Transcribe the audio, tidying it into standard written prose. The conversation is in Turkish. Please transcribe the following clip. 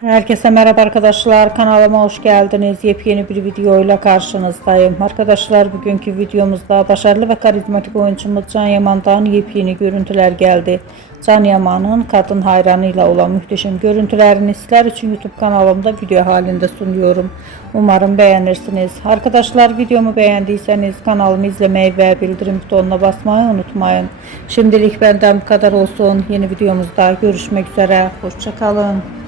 Herkese merhaba arkadaşlar, kanalıma hoş geldiniz. Yepyeni bir videoyla karşınızdayım. Arkadaşlar, bugünkü videomuzda başarılı ve karizmatik oyuncumuz Can Yaman'dan yepyeni görüntüler geldi. Can Yaman'ın kadın hayranıyla olan muhteşem görüntülerini sizler için YouTube kanalımda video halinde sunuyorum. Umarım beğenirsiniz. Arkadaşlar, videomu beğendiyseniz kanalımı izlemeyi ve bildirim butonuna basmayı unutmayın. Şimdilik benden bu kadar olsun. Yeni videomuzda görüşmek üzere. Hoşça kalın.